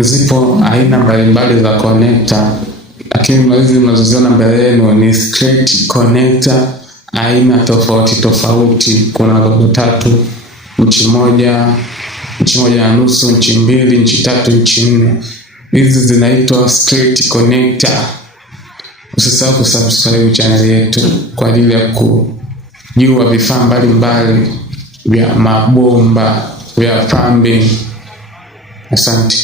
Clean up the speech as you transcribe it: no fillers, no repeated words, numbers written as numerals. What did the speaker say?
Zipo aina mbalimbali za connector, lakini hizi mnazoziona mbele yenu ni straight connector aina tofauti tofauti. Kuna robo 3, inchi 1, inchi 1.5, inchi 2, inchi 3, inchi 4. Hizi zinaitwa straight connector. Usisahau kusubscribe channel yetu kwa ajili ya kujua vifaa mbalimbali vya mabomba vya plumbing. Asante.